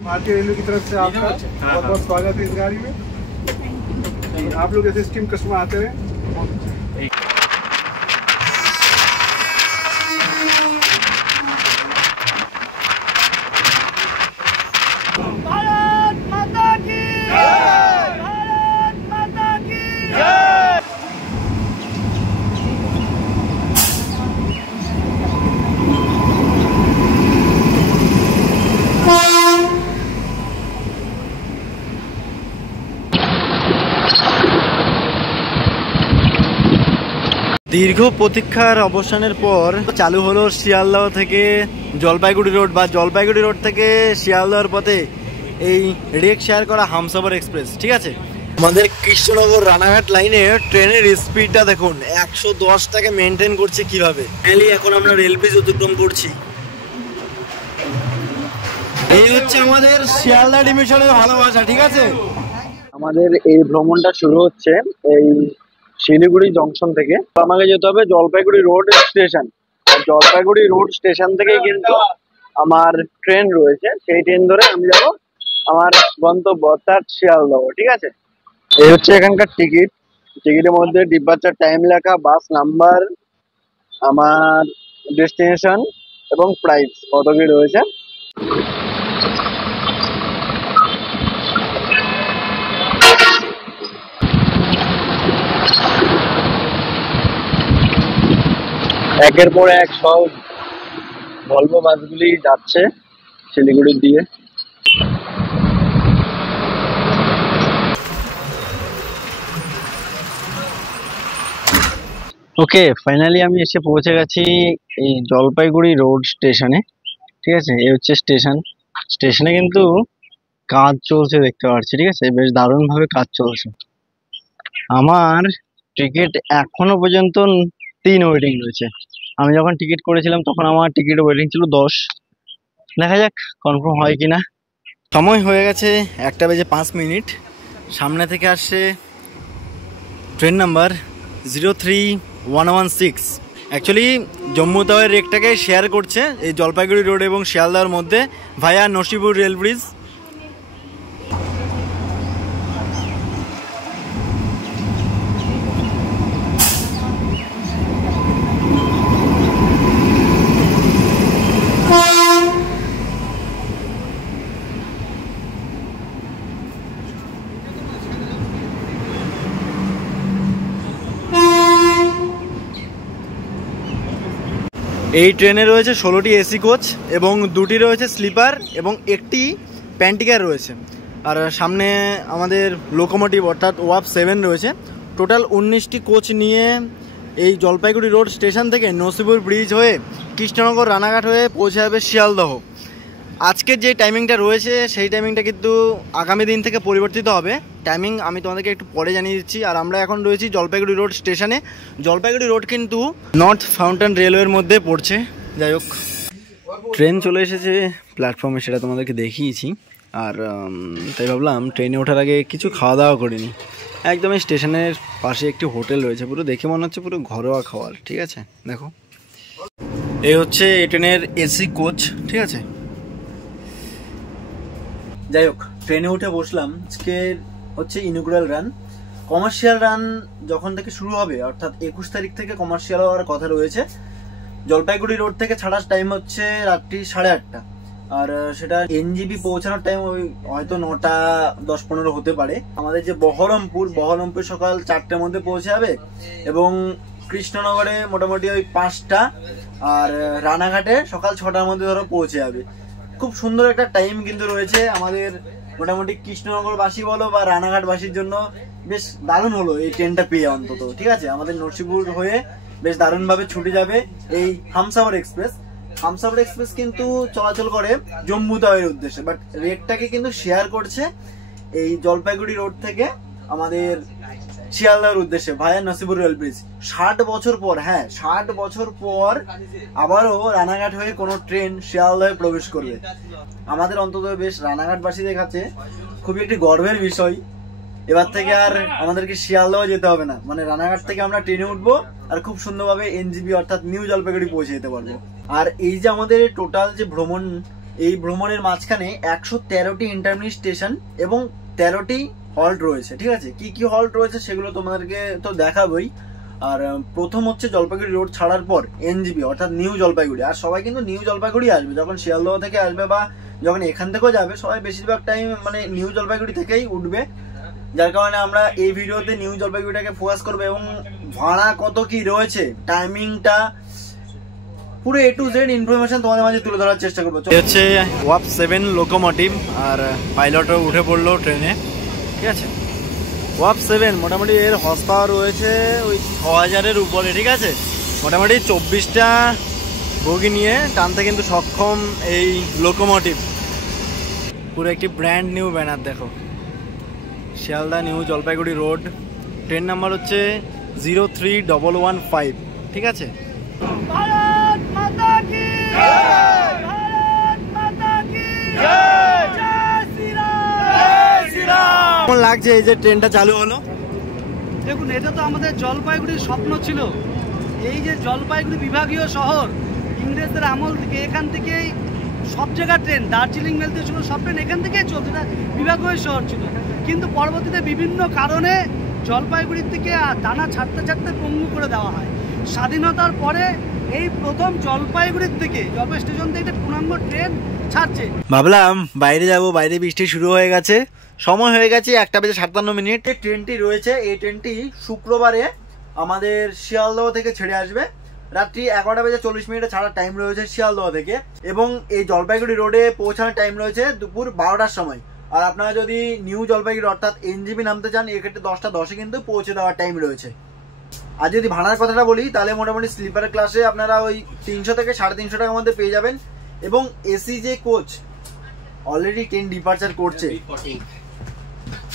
भारतीय रेलवे की तरफ से आपका बहुत बहुत स्वागत है इस गाड़ी में। आप लोग ऐसे स्टीम कस्टमर आते हैं। भारत माता की जय, भारत माता की जय। দীর্ঘ প্রতীক্ষার অবসানের পর চালু হলো শিয়ালদহ থেকে জলপাইগুড়ি রোড বা জলপাইগুড়ি রোড থেকে শিয়ালদহর পথে এই রেক শেয়ার করা হামসফর এক্সপ্রেস। ঠিক আছে, আমাদের কৃষ্ণনগর রানাঘাট লাইনে ট্রেনের স্পিডটা দেখুন 110টাকে মেনটেন করছে কিভাবে। এখন আমরা রেল ব্রিজ অতিক্রম করছি। এই হচ্ছে আমাদের শিয়ালদহ ডিভিশনের ভালোবাসা। ঠিক আছে, আমাদের এই ভ্রমণটা শুরু হচ্ছে এই শিলিগুড়ি জংশন থেকে। আমাকে যেতে হবে Jalpaiguri road station. Jalpaiguri road station থেকে কিন্তু আমার ট্রেন রয়েছে, সেই ট্রেন ধরে আমি যাব আমার গন্তব্য অর্থাৎ শিয়ালদহ। ঠিক আছে, এই হচ্ছে এখানকার টিকিট। টিকিটের মধ্যে ডিপার্চার টাইম লেখা, বাস নাম্বার, আমার ডেস্টিনেশন এবং প্রাইস কত কি রয়েছে। একের পর এক সব ভলভো বাসগুলি যাচ্ছে শিলিগুড়ির দিকে। ওকে, ফাইনালি আমি এসে পৌঁছে গেছি এই জলপাইগুড়ি রোড স্টেশনে। ঠিক আছে, এই হচ্ছে স্টেশন। স্টেশনে কিন্তু কাজ চলছে দেখতে পাচ্ছি। ঠিক আছে, বেশ দারুণ ভাবে কাজ চলছে। আমার টিকিট এখনো পর্যন্ত 3 ওয়েটিং রয়েছে। আমি যখন টিকিট করেছিলাম তখন আমার টিকিট ওয়েটিং ছিল 10। দেখা যাক কনফার্ম হয় কিনা। সময় হয়ে গেছে 1:05। সামনে থেকে আসছে ট্রেন নাম্বার 03116। অ্যাকচুয়ালি জম্মু তাওয়ের রেকটাকে শেয়ার করছে এই জলপাইগুড়ি রোড এবং শিয়ালদার মধ্যে ভায়া নসিপুর রেল ব্রিজ। এই ট্রেনে রয়েছে 16টি এসি কোচ এবং 2টি রয়েছে স্লিপার এবং 1টি প্যান্টিকার রয়েছে। আর সামনে আমাদের লোকোমোটিভ অর্থাৎ ওয়াপ 7 রয়েছে। টোটাল 19টি কোচ নিয়ে এই জলপাইগুড়ি রোড স্টেশন থেকে নসিপুর ব্রিজ হয়ে কৃষ্ণনগর রানাঘাট হয়ে পৌঁছে যাবে শিয়ালদহ। আজকের যে টাইমিংটা রয়েছে সেই টাইমিংটা কিন্তু আগামী দিন থেকে পরিবর্তিত হবে। টাইমিং আমি তোমাদেরকে একটু পরে জানিয়ে দিচ্ছি। আর আমরা এখন রয়েছি জলপাইগুড়ি রোড স্টেশনে। জলপাইগুড়ি রোড কিন্তু নর্থ ফাউন্টেন রেলওয়ের মধ্যে পড়ছে। যাই হোক, ট্রেন চলে এসেছে প্ল্যাটফর্মে, সেটা তোমাদেরকে দেখিয়েছি। আর তাই ভাবলাম ট্রেনে ওঠার আগে কিছু খাওয়া দাওয়া করিনি। একদমই স্টেশনের পাশে একটি হোটেল রয়েছে, পুরো দেখে মনে হচ্ছে পুরো ঘরোয়া খাবার। ঠিক আছে, দেখো এই হচ্ছে এই ট্রেনের এসি কোচ। ঠিক আছে, যাই হোক ট্রেনে উঠে বসলাম। আজকে হচ্ছে ইনগুরাল রান। কমার্শিয়াল রান যখন থেকে শুরু হবে অর্থাৎ 21 তারিখ থেকে কমার্শিয়াল হওয়ার কথা রয়েছে। জলপাইগুড়ি রোড থেকে ছাড়ার টাইম হচ্ছে রাত্রি 8:30। আর সেটা এনজিবি পৌঁছানোর টাইম ওই হয়তো 9:10-15 হতে পারে। আমাদের যে বহরমপুর সকাল 4টের মধ্যে পৌঁছে যাবে এবং কৃষ্ণনগরে মোটামুটি ওই 5টা, আর রানাঘাটে সকাল 6টার মধ্যে ধরো পৌঁছে যাবে। খুব সুন্দর একটা টাইম কিন্তু রয়েছে আমাদের মোটামুটি কৃষ্ণনগরবাসী বলো বা রানাঘাটবাসীর জন্য বেশ দারুণ হলো এই ট্রেনটা পেয়ে অন্তত। ঠিক আছে, আমাদের নরসিংপুর হয়ে বেশ দারুণভাবে ছুটে যাবে এই হামসফর এক্সপ্রেস। হামসফর এক্সপ্রেস কিন্তু চলাচল করে জম্মু তাওয়ের উদ্দেশ্যে, বাট রেটটাকে কিন্তু শেয়ার করছে এই জলপাইগুড়ি রোড থেকে আমাদের শিয়ালদার উদ্দেশ্যে ভায়া নসিপুর রেল ব্রিজ। 60 বছর পর, হ্যাঁ 60 বছর পর আবারও রানাঘাট হয়ে কোনো ট্রেন শিয়ালদায় প্রবেশ করবে। আমাদের অন্তত বেশ রানাঘাটবাসীদের কাছে খুবই একটি গর্বের বিষয়। এবার থেকে আর আমাদেরকে শিয়ালদহ যেতে হবে না, মানে রানাঘাট থেকে আমরা ট্রেনে উঠবো আর খুব সুন্দরভাবে এনজিবি অর্থাৎ নিউ জলপাইগুড়ি পৌঁছে যেতে পারবো। আর এই যে আমাদের টোটাল যে ভ্রমণ এই ভ্রমণের মাঝখানে 113টি ইন্টারমিডিয়েট স্টেশন এবং 13টি হল্ট রয়েছে। ঠিক আছে, কি কি হল্ট রয়েছে সেগুলো তোমাদেরকে তো দেখাবোই। আর প্রথম হচ্ছে জলপাইগুড়ি রোড ছাড়ার পর এনজিপি অর্থাৎ নিউ জলপাইগুড়ি। আর সবাই কিন্তু নিউ জলপাইগুড়ি আসবে, যখন শিয়ালদহ থেকে আসবে বা যখন এখান থেকেও যাবে, সবাই বেশিরভাগ টাইম মানে নিউ জলপাইগুড়ি থেকেই উঠবে। যার কারণে আমরা এই ভিডিওতে নিউ জলপাইগুড়িটাকে ফোকাস করবো এবং ভাড়া কত কি রয়েছে, টাইমিংটা, পুরো A to Z ইনফরমেশন তোমাদের মাঝে তুলে ধরার চেষ্টা করবো। হচ্ছে ওয়াপ 7 লোকোমোটিভ আর পাইলটও উঠে পড়লো ট্রেনে। ঠিক আছে, ওয়াপ 7 মোটামুটি এর হর্স পাওয়ার রয়েছে ওই 6000-এর উপরে। ঠিক আছে, মোটামুটি 24টা বগি নিয়ে টানতে কিন্তু সক্ষম এই লোকোমোটিভ। পুরো একটি ব্র্যান্ড নিউ ব্যানার দেখো, Sealdah new Jalpaiguri road. Train number হচ্ছে 03115। ঠিক আছে, भारत माता की जय, भारत माता की जय, जय श्री राम, जय श्री राम। কেমন লাগছে এই যে ট্রেনটা চালু হলো? দেখুন, এটা তো আমাদের জলপাইগুড়ির স্বপ্ন ছিল। এই যে জলপাইগুড়ি বিভাগীয় শহর, ইংরেজদের আমল থেকে এখান থেকেই সব জায়গার ট্রেন, দার্জিলিং মেল থেকে ছিল, সব ট্রেন এখান থেকেই চলছে। এটা বিভাগীয় শহর ছিল, কিন্তু পরবর্তীতে বিভিন্ন কারণে জলপাইগুড়ির থেকে দানা ছাড়তে ছাড়তে পঙ্গু করে দেওয়া হয়। স্বাধীনতার পরে এই প্রথম জলপাইগুড়ির থেকে, জলপাই স্টেশন থেকে পূর্ণাঙ্গ ট্রেন ছাড়ছে। ভাবলাম বাইরে যাব, বাইরে বৃষ্টি শুরু হয়ে গেছে, সময় হয়ে গেছে 1:57। এই ট্রেনটি রয়েছে, এই ট্রেনটি শুক্রবারে আমাদের শিয়ালদহ থেকে ছেড়ে আসবে। রাত্রি 11:40 ছাড়ার টাইম রয়েছে শিয়ালদহ থেকে, এবং এই জলপাইগুড়ি রোডে পৌঁছানোর টাইম রয়েছে দুপুর 12টার সময়। আর আপনারা যদি নিউ জলপাইগুড়ি অর্থাৎ এনজিপি নামতে চান, এক্ষেত্রে 10:10-এ কিন্তু পৌঁছে দেওয়ার টাইম রয়েছে। আর যদি ভাড়ার কথাটা বলি, তাহলে মোটামুটি স্লিপার ক্লাসে আপনারা ওই 300 থেকে 350 টাকার মধ্যে পেয়ে যাবেন। এবং এসি যে কোচ অলরেডি ট্রেন ডিপার্চার করছে।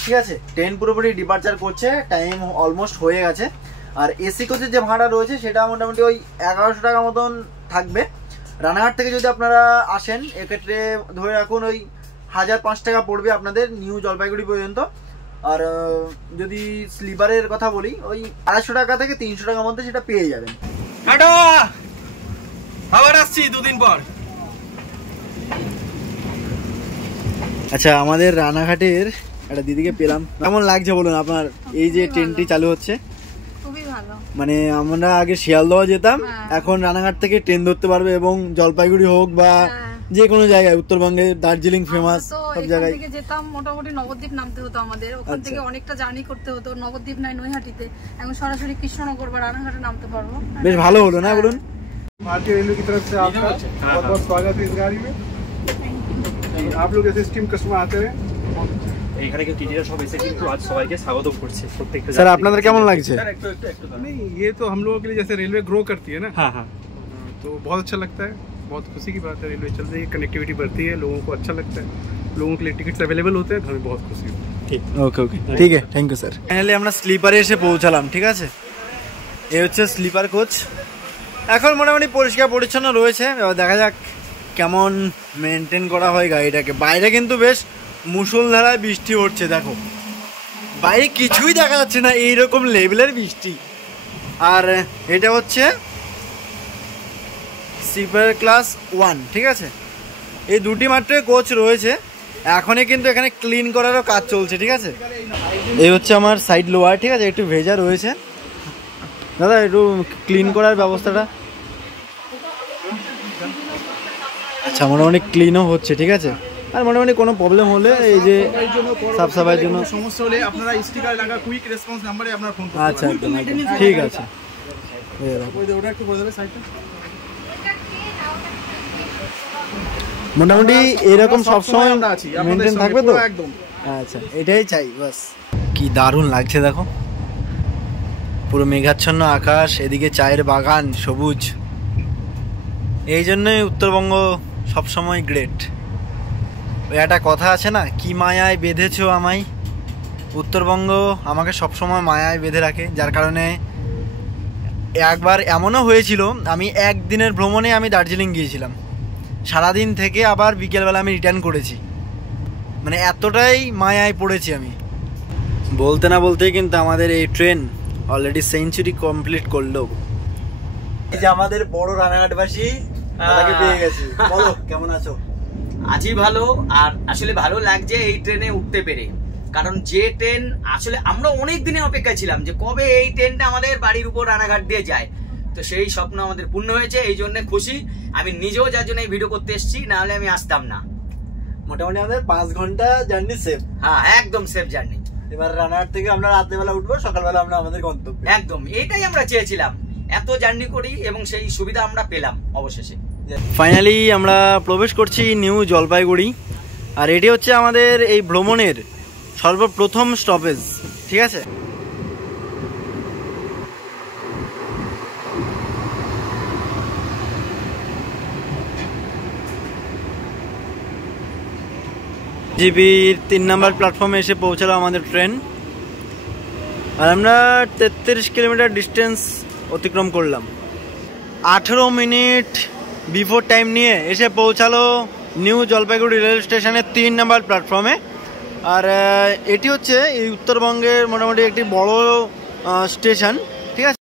ঠিক আছে, ট্রেন পুরোপুরি ডিপার্চার করছে, টাইম অলমোস্ট হয়ে গেছে। আর এসি কোচের যে ভাড়া রয়েছে সেটা মোটামুটি ওই 1100 টাকা মতন থাকবে। রানাঘাট থেকে যদি আপনারা আসেন, এক্ষেত্রে ধরে রাখুন ওই 1005 টাকা পড়বে আপনাদের নিউ জলপাইগুড়ি পর্যন্ত। আর যদি স্লিপারের কথা বলি, ওই 250 টাকা থেকে 300 টাকার মধ্যে সেটা পেয়ে যাবেন। আবার আসছি 2 দিন পর। আচ্ছা, আমাদের রানাঘাটের একটা দিদিকে পেলাম। কেমন লাগছে বলুন আপনার এই যে ট্রেনটি চালু হচ্ছে? খুবই ভালো। মানে আমরা আগে শিয়ালদহ যেতাম, এখন রানাঘাট থেকে ট্রেন ধরতে পারবে এবং জলপাইগুড়ি হোক বা যে কোনো জায়গায়, উত্তরবঙ্গে দার্জিলিং ফেমাস সব জায়গায় থেকে যেতাম। মোটামুটি নবদ্বীপ নামতে হতো আমাদের, ওখান থেকে অনেকটা জার্নি করতে হতো। নবদ্বীপ নাই নৈহাটিতে, এখন সরাসরি কৃষ্ণনগর বা রানাঘাটে নামতে পারবো। বেশ ভালো হলো না বলুন? भारतीय रेलवे की तरफ से आपका बहुत बहुत स्वागत है इस गाड़ी में। आप लोग ऐसे स्टीम कस्टमर आते रहे। এখানে কিন্তু টিটিরা সব এসে কিন্তু আজ সবাইকে স্বাগত করছে প্রত্যেকটা। স্যার আপনাদের কেমন লাগছে? नहीं, ये तो हम लोगों के लिए जैसे रेलवे ग्रो करती है ना, हाँ हाँ, तो बहुत अच्छा लगता है। बहुत खुशी की बात है, रेलवे चल रही है, कनेक्टिविटी बढ़ती है, लोगों को अच्छा लगता है, लोगों के लिए टिकट्स अवेलेबल होते हैं, हमें बहुत खुशी होती है। ওকে ওকে, ঠিক আছে, থ্যাংক ইউ স্যার। ফাইনালি আমরা স্লিপারে এসে পৌঁছালাম। ঠিক আছে, এই হচ্ছে স্লিপার কোচ। এখন মোটামুটি পরিষ্কার পরিচ্ছন্ন রয়েছে, এবার দেখা যাক কেমন মেনটেন করা হয় গাড়িটাকে। বাইরে কিন্তু বেশ মুষলধারায় বৃষ্টি হচ্ছে, দেখো বাইরে কিছুই দেখা যাচ্ছে না, এইরকম লেভেলের বৃষ্টি। আর এটা হচ্ছে স্লিপার ক্লাস 1। ঠিক আছে, এই দুটি মাত্র কোচ রয়েছে, এখনই কিন্তু এখানে ক্লিন করারও কাজ চলছে। ঠিক আছে, এই হচ্ছে আমার সাইড লোয়ার। ঠিক আছে, একটু ভেজা রয়েছে, দাদা একটু ক্লিন করার ব্যবস্থাটা। আচ্ছা, মোটামুটি ক্লিনও হচ্ছে। ঠিক আছে, আর মোটামুটি কোনো প্রবলেম হলে এই যে সাফ সাফাইয়ের জন্য সমস্যা হলে আপনারা স্টিকার লাগা কুইক রেসপন্স নম্বরে আপনারা ফোন করুন। আচ্ছা, একদম ঠিক আছে। ওটা একটু করে দেবে সাইডটা। মোটামুটি এরকম সবসময় আমরা আছি, মেনটেন থাকবে তো? একদম। আচ্ছা, এটাই চাই বাস। কি দারুণ লাগছে দেখো, পুরো মেঘাচ্ছন্ন আকাশ, এদিকে চায়ের বাগান, সবুজ। এই জন্যই উত্তরবঙ্গ সবসময় গ্রেট। ওই একটা কথা আছে না, কি মায়ায় বেঁধেছো আমায়। উত্তরবঙ্গ আমাকে সবসময় মায়ায় বেঁধে রাখে, যার কারণে একবার এমনও হয়েছিল, আমি একদিনের ভ্রমণে আমি দার্জিলিং গিয়েছিলাম, সারাদিন থেকে আবার বিকেলবেলা আমি রিটার্ন করেছি। মানে এতটাই মায়ায় পড়েছি আমি। বলতে না বলতেই কিন্তু আমাদের এই ট্রেন অলরেডি সেঞ্চুরি কমপ্লিট করলো। এই যে আমাদের বড় রানাঘাটবাসী, তাকে পেয়ে গেছি। বলো কেমন আছো? আজই ভালো। আর আসলে ভালো লাগছে এই ট্রেনে উঠতে পেরে, কারণ যে ট্রেন আসলে আমরা অনেক দিনে অপেক্ষা ছিলাম যে কবে এই ট্রেনটা আমাদের বাড়ির উপর রানাঘাট দিয়ে যায়, তো সেই স্বপ্ন আমাদের পূর্ণ হয়েছে, এই জন্য খুশি। আমি নিজেও যার জন্য এই ভিডিও করতে এসেছি, না হলে আমি আসতাম না। মোটামুটি আমাদের 5 ঘন্টা জার্নি সেফ। হ্যাঁ, একদম সেফ জার্নি। এবার রানাঘাট থেকে আমরা রাত্রেবেলা উঠবো, সকালবেলা আমরা আমাদের গন্তব্যে। একদম এইটাই আমরা চেয়েছিলাম, এত জার্নি করি এবং সেই সুবিধা আমরা পেলাম অবশেষে। ফাইনালি আমরা প্রবেশ করছি নিউ জলপাইগুড়ি, আর এটি হচ্ছে আমাদের এই ভ্রমণের সর্বপ্রথম স্টপেজ, ঠিক আছে। জিবির 3 নম্বর প্ল্যাটফর্মে এসে পৌঁছালো আমাদের ট্রেন, আর আমরা 33 কিলোমিটার ডিস্টেন্স অতিক্রম করলাম। 18 মিনিট বিফোর টাইম নিয়ে এসে পৌঁছালো নিউ জলপাইগুড়ি রেল স্টেশনের 3 নম্বর প্ল্যাটফর্মে। আর এটি হচ্ছে এই উত্তরবঙ্গের মোটামুটি একটি বড় স্টেশন, ঠিক আছে।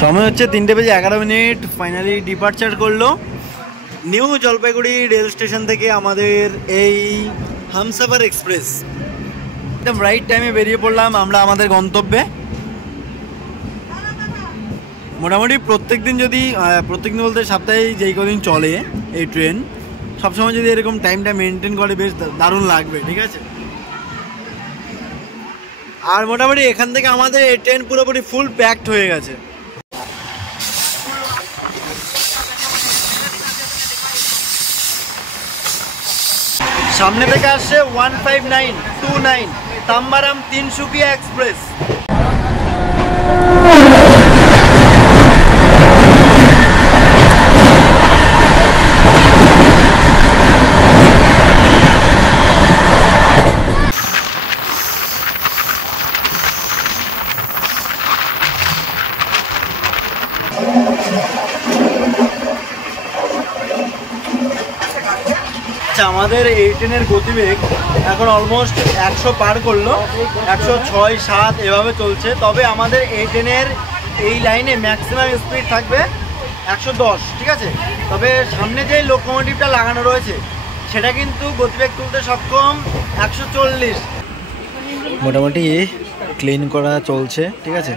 সময় হচ্ছে 3:11। ফাইনালি ডিপার্চার করলো নিউ জলপাইগুড়ি রেল স্টেশন থেকে আমাদের এই হামসফর এক্সপ্রেস। একদম রাইট টাইমে বেরিয়ে পড়লাম আমরা আমাদের গন্তব্যে। মোটামুটি প্রত্যেকদিন বলতে সপ্তাহে যেই কদিন চলে এই ট্রেন, সবসময় যদি এরকম টাইমটা মেনটেন করে বেশ দারুণ লাগবে, ঠিক আছে। আর মোটামুটি এখান থেকে আমাদের এই ট্রেন পুরোপুরি ফুল প্যাকড হয়ে গেছে। সামনে থেকে আসছে 15929 তাম্বারাম তিনসুকিয়া এক্সপ্রেস। আমাদের এই ট্রেনের গতিবেগ এখন অলমোস্ট 100 পার করলো, 106, 7 এভাবে চলছে। তবে আমাদের এই ট্রেনের এই লাইনে ম্যাক্সিমাম স্পিড থাকবে 110, ঠিক আছে। তবে সামনে যে লোকোমোটিভটা লাগানো রয়েছে সেটা কিন্তু গতিবেগ তুলতে সক্ষম 140। মোটামুটি ক্লিন করা চলছে, ঠিক আছে।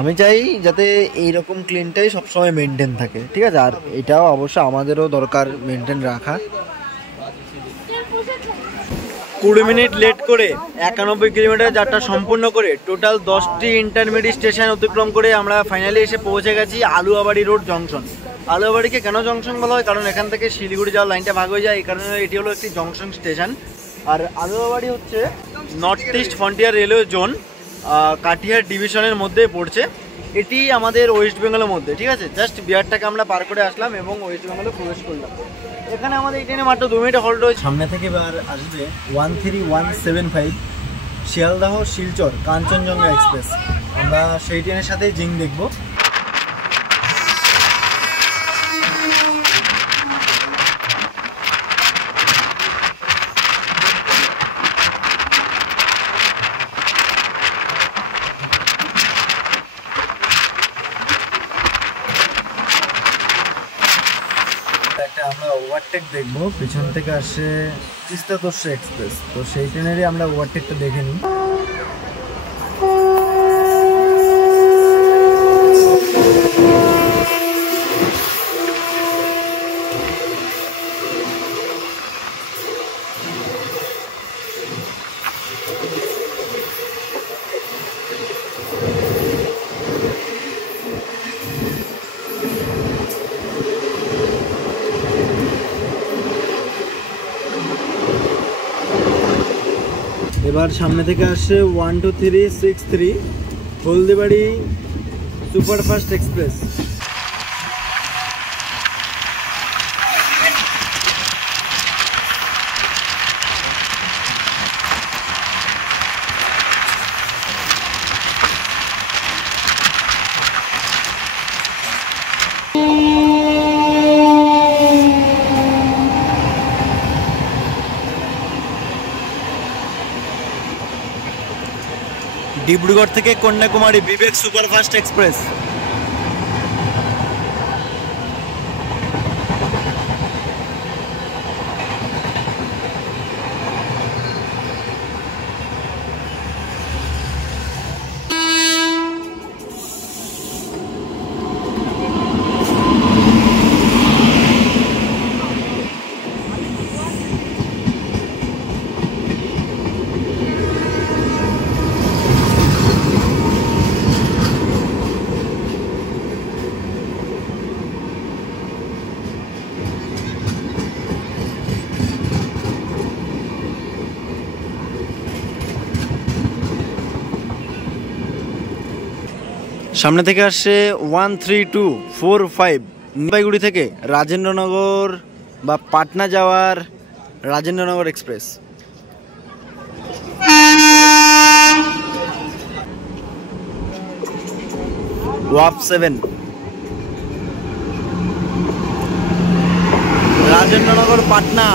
আমি চাই যাতে এইরকম ক্লিনটাই সবসময় মেনটেন থাকে, ঠিক আছে। আর এটাও অবশ্য আমাদেরও দরকার মেনটেন রাখা। 20 মিনিট লেট করে 91 কিলোমিটার যাত্রা সম্পূর্ণ করে টোটাল 10টি ইন্টারমিডিয়েট স্টেশন অতিক্রম করে আমরা ফাইনালি এসে পৌঁছে গেছি আলুয়াবাড়ি রোড জংশন। আলুয়াবাড়িকে কেন জংশন বলা হয়? কারণ এখান থেকে শিলিগুড়ি যাওয়ার লাইনটা ভাগ হয়ে যায়, এই কারণে এটি হলো একটি জংশন স্টেশন। আর আলুয়াবাড়ি হচ্ছে north east frontier railway zone, Katihar ডিভিশনের মধ্যে পড়ছে। এটি আমাদের ওয়েস্ট বেঙ্গলের মধ্যে, ঠিক আছে। জাস্ট বিহারটাকে আমরা পার করে আসলাম এবং ওয়েস্ট বেঙ্গলে প্রবেশ করলাম। এখানে আমাদের এই ট্রেনে মাত্র 2 মিনিট হল্ট রয়েছে। সামনে থেকে এবার আসবে 13175 শিয়ালদাহ শিলচর কাঞ্চনজঙ্ঘা এক্সপ্রেস। আমরা সেই ট্রেনের সাথে জিং দেখব। আমরা ওভারটেক দেখবো, পিছন থেকে আসছে তিস্তা তোরসা এক্সপ্রেস, তো সেই ট্রেনেরই আমরা ওভারটেকটা দেখে নিই। এবার সামনে থেকে আসছে 12363 হলদিবাড়ি সুপারফাস্ট এক্সপ্রেস। ডিব্রুগড় থেকে কন্যাকুমারী বিবেক সুপারফাস্ট এক্সপ্রেস। সামনে থেকে আসছে 13245 জলপাইগুড়ি থেকে রাজেন্দ্রনগর বা পাটনা যাওয়ার রাজেন্দ্রনগর এক্সপ্রেস। ওয়াপ 7 রাজেন্দ্রনগর পাটনা।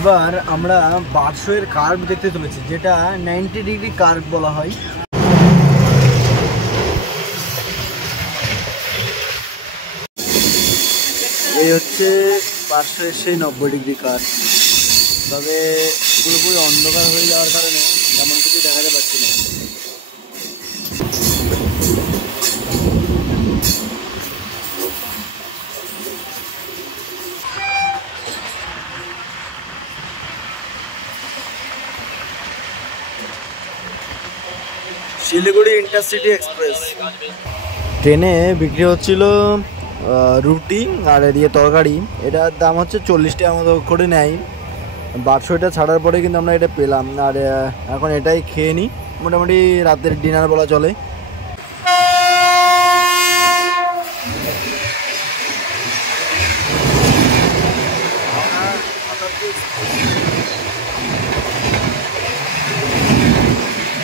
এবার আমরা বারশোয়ের কার্ভ দেখতে চলেছি, যেটা 90 ডিগ্রি কার্ভ বলা হয়। এই হচ্ছে বারশোয়ের সেই 90 ডিগ্রি কার্ভ, তবে পুরোপুরি অন্ধকার হয়ে যাওয়ার কারণে তেমন কিছু দেখাতে পারছি না। শিলিগুড়ি ইন্টারসিটি এক্সপ্রেস ট্রেনে বিক্রি হচ্ছিল রুটি আর এদিকে তরকারি। এটার দাম হচ্ছে 40 টাকা মতো করে নেয়। 1200 ছাড়ার পরে কিন্তু আমরা এটা পেলাম। আর এখন এটাই খেয়ে নিই, মোটামুটি রাতের ডিনার বলা চলে।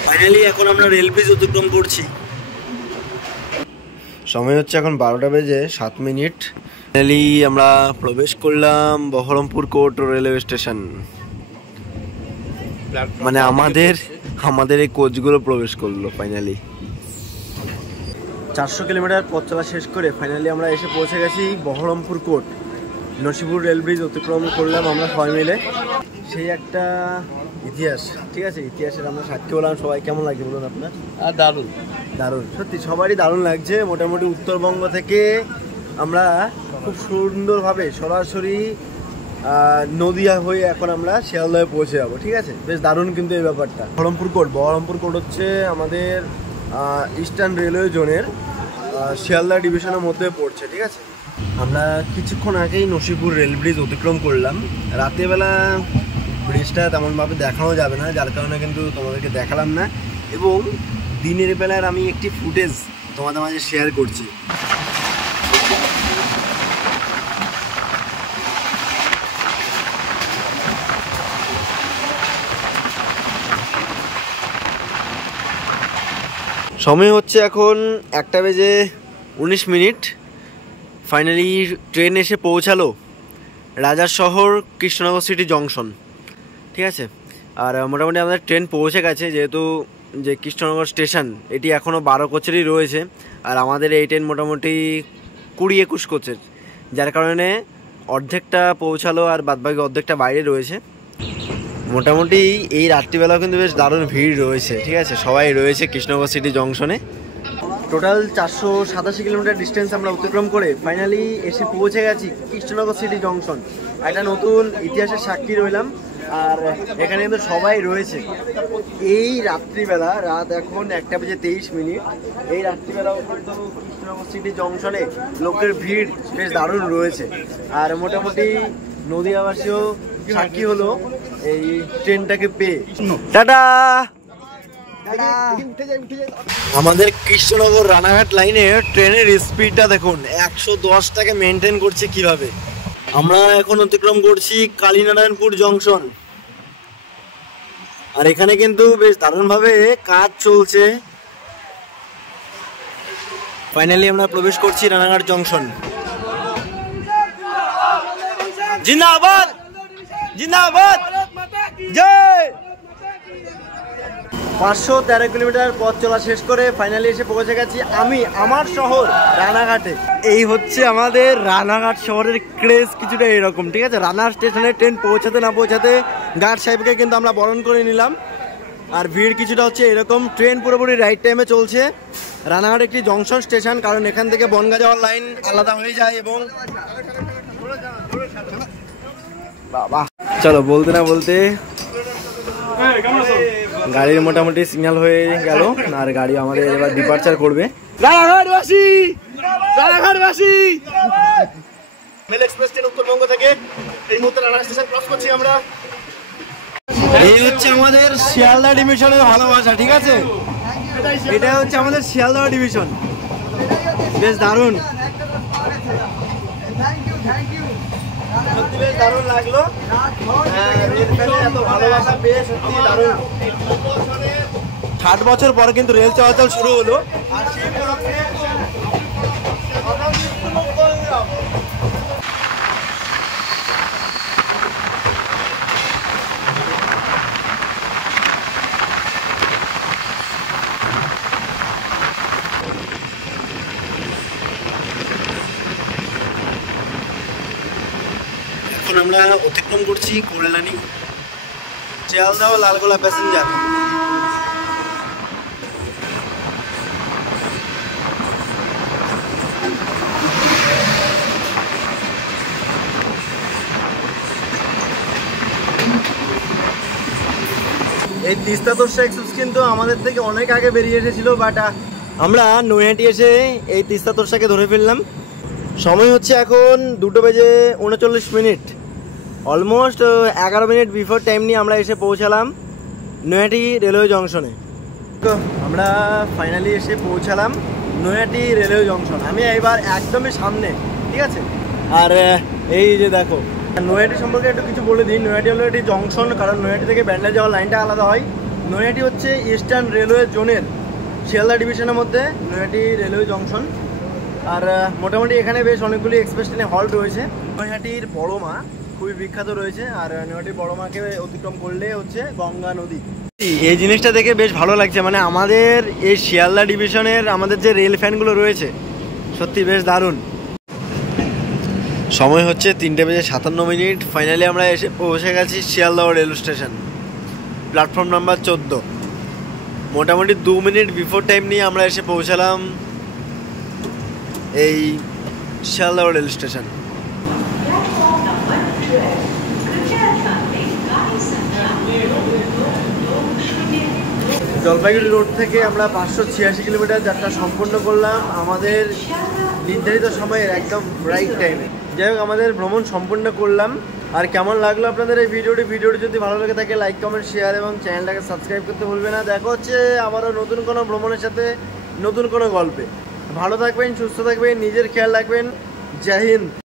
ফাইনালি এখন আমরা রেল ব্রিজ অতিক্রম করছি। সময় হচ্ছে এখন 12টা বেজে 7 মিনিট। ফাইনালি আমরা প্রবেশ করলাম বহরমপুর কোর্ট রেলওয়ে স্টেশন। মানে আমাদের এই কোচগুলো প্রবেশ করলো ফাইনালি। 400 কিলোমিটার পথ চলা শেষ করে ফাইনালি আমরা এসে পৌঁছে গেছি Baharampur court. Nasipur rail bridge অতিক্রম করলাম আমরা সবাই মিলে। সেই একটা ইতিহাস, ঠিক আছে, ইতিহাসের আমরা সাক্ষী হলাম। সবাই কেমন লাগছে বলুন আপনার? দারুণ দারুণ, সত্যি সবারই দারুণ লাগছে। মোটামুটি উত্তরবঙ্গ থেকে আমরা খুব সুন্দরভাবে সরাসরি নদিয়া হয়ে এখন আমরা শিয়ালদহে পৌঁছে যাবো, ঠিক আছে। বেশ দারুণ কিন্তু এই ব্যাপারটা। বহরমপুর কোর্ট হচ্ছে আমাদের ইস্টার্ন রেলওয়ে জোনের শিয়ালদা ডিভিশনের মধ্যে পড়ছে, ঠিক আছে। আমরা কিছুক্ষণ আগেই নসিপুর রেল ব্রিজ অতিক্রম করলাম। রাতেরবেলা ব্রিজটা তেমনভাবে দেখানো যাবে না, যার কারণে কিন্তু তোমাদেরকে দেখালাম না। এবং দিনের বেলার আমি একটি ফুটেজ তোমাদের মাঝে শেয়ার করছি। সময় হচ্ছে এখন 1টা বেজে 19 মিনিট। ফাইনালি ট্রেন এসে পৌঁছালো রাজার শহর কৃষ্ণনগর সিটি জংশন, ঠিক আছে। আর মোটামুটি আমাদের ট্রেন পৌঁছে গেছে, যেহেতু যে কৃষ্ণনগর স্টেশন এটি এখনও 12 কোচেরই রয়েছে। আর আমাদের এই ট্রেন মোটামুটি 20-21 কোচের, যার কারণে অর্ধেকটা পৌঁছালো আর বাদবাকি অর্ধেকটা বাইরে রয়েছে। মোটামুটি এই রাত্রিবেলাও কিন্তু বেশ দারুণ ভিড় রয়েছে, ঠিক আছে। সবাই রয়েছে কৃষ্ণনগর সিটি জংশনে। টোটাল 487 কিলোমিটার ডিস্টেন্স আমরা অতিক্রম করে ফাইনালি এসে পৌঁছে গেছি কৃষ্ণনগর সিটি জংশন। একটা নতুন ইতিহাসের সাক্ষী রইলাম। আর এখানে কিন্তু সবাই রয়েছে। এই রাত্রিবেলা, রাত এখন 1টা বেজে 23 মিনিট, এই রাত্রিবেলাও কিন্তু কৃষ্ণনগর সিটি জংশনে লোকের ভিড় বেশ দারুণ রয়েছে। আর মোটামুটি নদিয়াবাসীও সাক্ষী হলো এই ট্রেনটাকে পেয়ে। টাটা। আমাদের কৃষ্ণনগর রানাঘাট লাইনে ট্রেনের স্পিডটা দেখুন, 110টাকে মেনটেন করছে কিভাবে। আমরা এখন অতিক্রম করছি কালীনারায়ণপুর জংশন। আর এখানে কিন্তু বেশ দারুণভাবে কাজ চলছে। ফাইনালি আমরা প্রবেশ করছি রানাঘাট জংশন। জিন্দাবাদ জিন্দাবাদ জয়। 513 কিলোমিটার পথ চলা শেষ করে ফাইনালি এসে পৌঁছে গেছি আমি আমার শহর রানাঘাটে। এই হচ্ছে আমাদের রানাঘাট শহরের ক্রেজ কিছুটা এরকম, ঠিক আছে। রানাঘাট স্টেশনে ট্রেন পৌঁছাতে না পৌঁছাতে গার্ড সাহেবকে কিন্তু আমরা বরণ করে নিলাম। আর ভিড় কিছুটা হচ্ছে এরকম। ট্রেন পুরোপুরি রাইট টাইমে চলছে। রানাঘাট একটি জংশন স্টেশন, কারণ এখান থেকে বনগাঁ যাওয়ার লাইন আলাদা হয়ে যায়। এবং বাবা চলো বলতে না বলতে গাড়ির মোটামুটি সিগন্যাল হয়ে গেল আর গাড়ি আমাদের এবার ডিপার্চার করবে। মেল এক্সপ্রেস ট্রেন উত্তরবঙ্গ থেকে এই মুহূর্তে রানাঘাট স্টেশন ক্রস করছি আমরা। এই হচ্ছে আমাদের শিয়ালদা ডিভিশনের ভালোবাসা, ঠিক আছে? এটা হচ্ছে আমাদের শিয়ালদা ডিভিশন, বেশ দারুণ, সত্যি বেশ দারুণ লাগলো। রেল ফ্যানে এত ভালোবাসা পেয়ে সত্যি দারুণ। 60 বছর পর কিন্তু রেল চলাচল শুরু হলো। আর সেই এখন আমরা অতিক্রম করছি কল্যাণী শিয়ালদা ও লালগোলা প্যাসেঞ্জার। এই তিস্তা তোরসা এক্সপ্রেস কিন্তু আমাদের থেকে অনেক আগে বেরিয়ে এসেছিল, বাট আমরা নৈহাটি এসে এই তিস্তা তোরসাকে ধরে ফেললাম। সময় হচ্ছে এখন 2:39, অলমোস্ট 11 মিনিট বিফোর টাইম নিয়ে আমরা এসে পৌঁছালাম নৈহাটি রেলওয়ে জংশনে। তো আমরা ফাইনালি এসে পৌঁছালাম নৈহাটি রেলওয়ে জংশন। আমি এবার একদমই সামনে, ঠিক আছে? আর এই যে দেখো, নৈহাটি সম্পর্কে একটু কিছু বলে দিই। নৈহাটি হলো একটি জংশন, কারণ নৈহাটি থেকে ব্যান্ডেল যাওয়ার লাইনটা আলাদা হয়। নৈহাটি হচ্ছে ইস্টার্ন রেলওয়ে জোনের শিয়ালদা ডিভিশনের মধ্যে নৈহাটি রেলওয়ে জংশন। আর মোটামুটি এখানে বেশ অনেকগুলি এক্সপ্রেস ট্রেনে হল্ট রয়েছে। নৈহাটির বড় মা খুবই বিখ্যাত রয়েছে, আর নৈহাটির বড় মাকে অতিক্রম করলে হচ্ছে গঙ্গা নদী। এই জিনিসটা দেখে বেশ ভালো লাগছে, মানে আমাদের এই শিয়ালদা ডিভিশনের আমাদের যে রেল ফ্যানগুলো রয়েছে সত্যি বেশ দারুণ। সময় হচ্ছে 3:57। ফাইনালি আমরা এসে পৌঁছে গেছি Sealdah rail station, platform number 14। মোটামুটি 2 মিনিট বিফোর টাইম নিয়ে আমরা এসে পৌঁছালাম এই Sealdah rail station. Jalpaiguri road থেকে আমরা 586 কিলোমিটার যাত্রা সম্পন্ন করলাম আমাদের নির্ধারিত সময়ের একদম রাইট টাইমে। যাই হোক, আমাদের ভ্রমণ সম্পূর্ণ করলাম। আর কেমন লাগলো আপনাদের এই ভিডিওটি যদি ভালো লাগে থাকে লাইক, কমেন্ট, শেয়ার এবং চ্যানেলটাকে সাবস্ক্রাইব করতে ভুলবে না। দেখা হচ্ছে আবারও নতুন কোনো ভ্রমণের সাথে, নতুন কোনো গল্পে। ভালো থাকবেন, সুস্থ থাকবেন, নিজের খেয়াল রাখবেন। জয় হিন্দ।